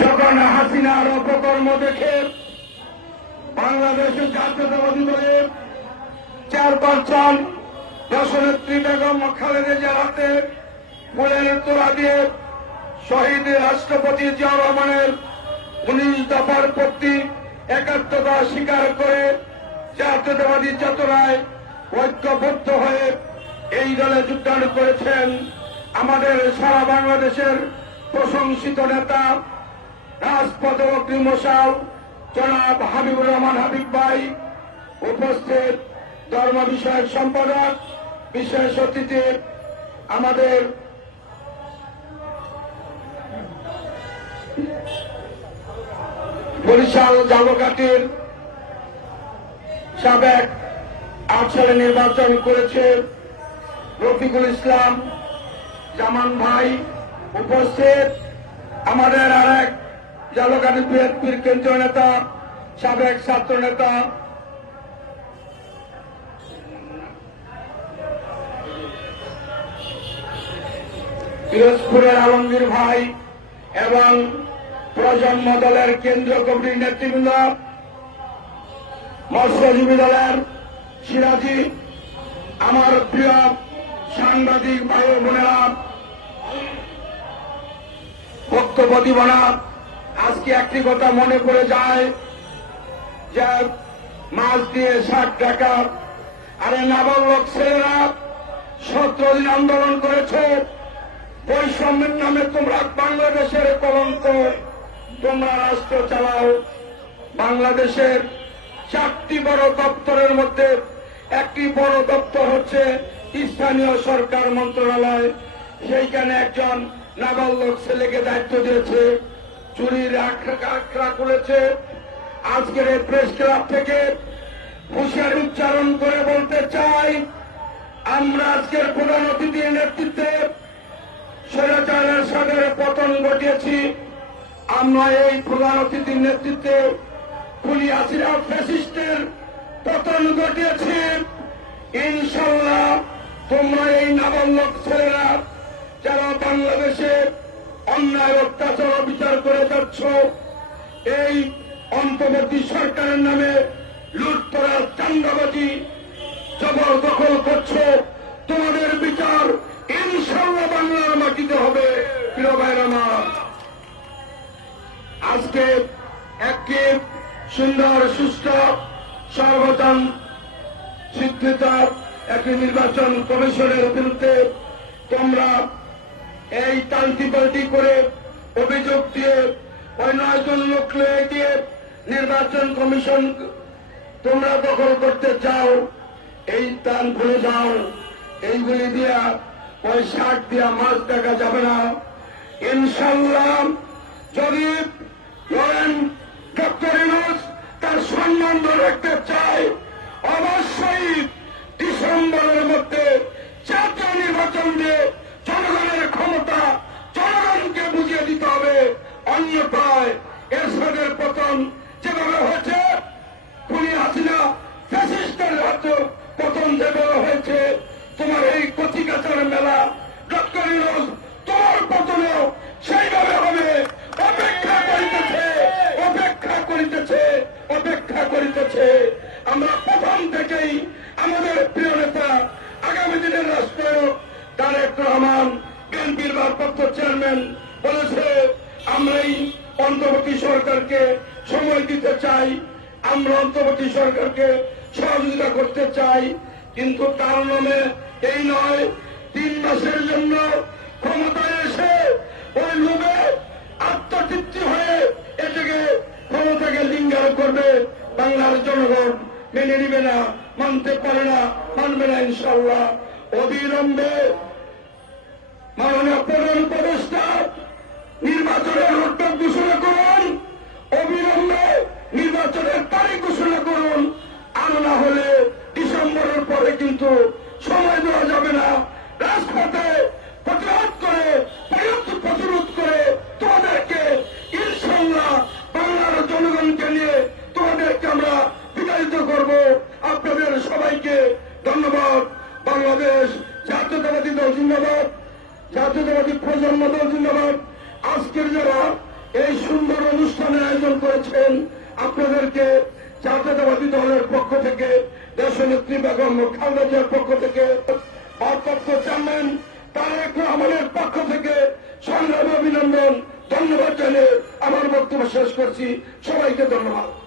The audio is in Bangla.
যখন হাসিনার অপকর্ম দেখে বাংলাদেশের জাতীয়তাবাদী দলের চেয়ারপারসন দেশনেত্রী বেগম খালেদা জিয়ার ফুলের তোলা দিয়ে শহীদ রাষ্ট্রপতি জিয়া রহমানের উনিশ দফার প্রতি একাত্মতা স্বীকার করে জাতীয়তাবাদী চেতনায় ঐক্যবদ্ধ হয়ে এই দলে যোগদান করেছেন, আমাদের সারা বাংলাদেশের প্রশংসিত নেতা রাজপথ অগ্নিমশাল জনাব হাবিবুর রহমান হাবিব ভাই, উপস্থিত ধর্ম বিষয়ক সম্পাদক, বিশেষ অতিথি আমাদের বরিশাল জালকাটির সাবেক আট সালে নির্বাচন করেছে রফিকুল ইসলাম জামান ভাই, উপস্থিত আমাদের আরেক জালকাটি বিএনপির কেন্দ্রীয় নেতা, সাবেক ছাত্র নেতা। পিরোজপুরের আলমগীর ভাই এবং প্রজন্ম দলের কেন্দ্রীয় কমিটির নেতৃবৃন্দ, মৎস্যজীবী দলের সিরাজি, আমার প্রিয় সাংবাদিক ভাই বোনেরা, বক্তব্য দিব আজকে একটি কথা মনে পড়ে যায় যে মাছ দিয়ে ষাট টাকা, আরে নাবালক ছেলেরা সতেরো দিন আন্দোলন করেছে, বৈষম্যের নামে তোমরা বাংলাদেশের কলঙ্ক, তোমরা রাষ্ট্র চালাও। বাংলাদেশের চারটি বড় দপ্তরের মধ্যে একটি বড় দপ্তর হচ্ছে স্থানীয় সরকার মন্ত্রণালয়। সেইখানে একজন নাবালক ছেলেকে দায়িত্ব দিয়েছে। চুরির আখড়া করেছে। আজকের এই প্রেস ক্লাব থেকে হুঁশিয়ারি উচ্চারণ করে বলতে চাই, আমরা আজকের প্রধান অতিথির নেতৃত্বে স্বৈরাচারের সাগরে পতন ঘটিয়েছি। আমরা এই প্রধান অতিথির নেতৃত্বে খুলি আসিরা ফ্যাসিস্টের পতন ঘটিয়েছি। ইনশাল্লাহ তোমরা এই নাবালক ছেলেরা যারা বাংলাদেশে অন্যায়, অত্যাচার বিচার করে যাচ্ছ। এই অন্তর্বর্তী সরকারের নামে লুটতরার চান্দাবাজি জবরদখল করছ। তোমাদের বিচার ইনশাল্লাহ বাংলার মাটিতে হবে। প্রিয় ভাইয়ের আমার, আজকে একটি সুন্দর, সুস্থ, সর্বজন স্বীকৃত একটি নির্বাচন কমিশনের বিরুদ্ধে তোমরা এই তালটি পাল্টি করে অভিযোগ দিয়ে ওই নয়জন লোক লয়ে দিয়ে নির্বাচন কমিশন তোমরা দখল করতে চাও, এই তান ভুলে যাও এইগুলি দিয়া ওই ষাট দিয়া মাছ দেখা যাবে না। ইনশাল্লাহ যদি ডক্টর ইনুস তার সম্মান ধরে রাখতে চায়, অবশ্যই ডিসেম্বরের মধ্যে জাতীয় নির্বাচন দিয়ে ক্ষমতা জনগণকে বুঝিয়ে দিতে হবে। অন্যথায় এরশাদের পতন যেভাবে হয়েছে, খুনি হাসিনা ফ্যাসিস্টের রাজ্য পতন যেভাবে হয়েছে, তোমার এই কচি কাচার মেলা ডক্টর ইউনুস তোমার পতনেও সেইভাবে হবে। অপেক্ষা করিতেছে অপেক্ষা করিতেছে অপেক্ষা করিতেছে। আমরা প্রথম থেকেই আমাদের প্রিয় নেতা আগামী দিনের রাষ্ট্রায়ক তারেক রহমান ভারপ্রাপ্ত চেয়ারম্যান বলেছে আমরা এই অন্তর্বর্তী সরকারকে সময় দিতে চাই। আমরা অন্তর্বর্তী সরকারকে সহযোগিতা করতে চাই। কিন্তু তার নামে এই নয়, তিন মাসের জন্য ক্ষমতায় এসে ওই লোভে আত্মতৃপ্তি হয়ে এটাকে ক্ষমতাকে লিঙ্গার করবে বাংলার জনগণ মেনে নিবে না, মানতে পারে না, মানবে না ইনশাল্লাহ অবিলম্বে মাননীয় প্রধান উপদেষ্টা, নির্বাচনের রোডম্যাপ ঘোষণা করুন, অবিলম্বে নির্বাচনের তারিখ ঘোষণা করুন। আর না হলে ডিসেম্বরের পরে কিন্তু সময় দেওয়া যাবে না। রাজপথে প্রতিরোধ করে প্রতিরোধ করে তোমাদেরকে ইনশাল্লাহ বাংলার জনগণকে নিয়ে তোমাদেরকে আমরা বিতাড়িত করব। আপনাদের সবাইকে ধন্যবাদ। বাংলাদেশ জাতীয়তাবাদী দল জিন্দাবাদ। জাতীয়তাবাদী প্রজন্ম দল জিন্দাবাদ। আজকের যারা এই সুন্দর অনুষ্ঠানের আয়োজন করেছেন, আপনাদেরকে জাতীয়তাবাদী দলের পক্ষ থেকে, দেশনেত্রী বেগম খালেদা জিয়ার পক্ষ থেকে, ভারপ্রাপ্ত চেয়ারম্যান তারেক রহমানের পক্ষ থেকে সংগ্রামী অভিনন্দন ধন্যবাদ জানিয়ে আমার বক্তব্য শেষ করছি। সবাইকে ধন্যবাদ।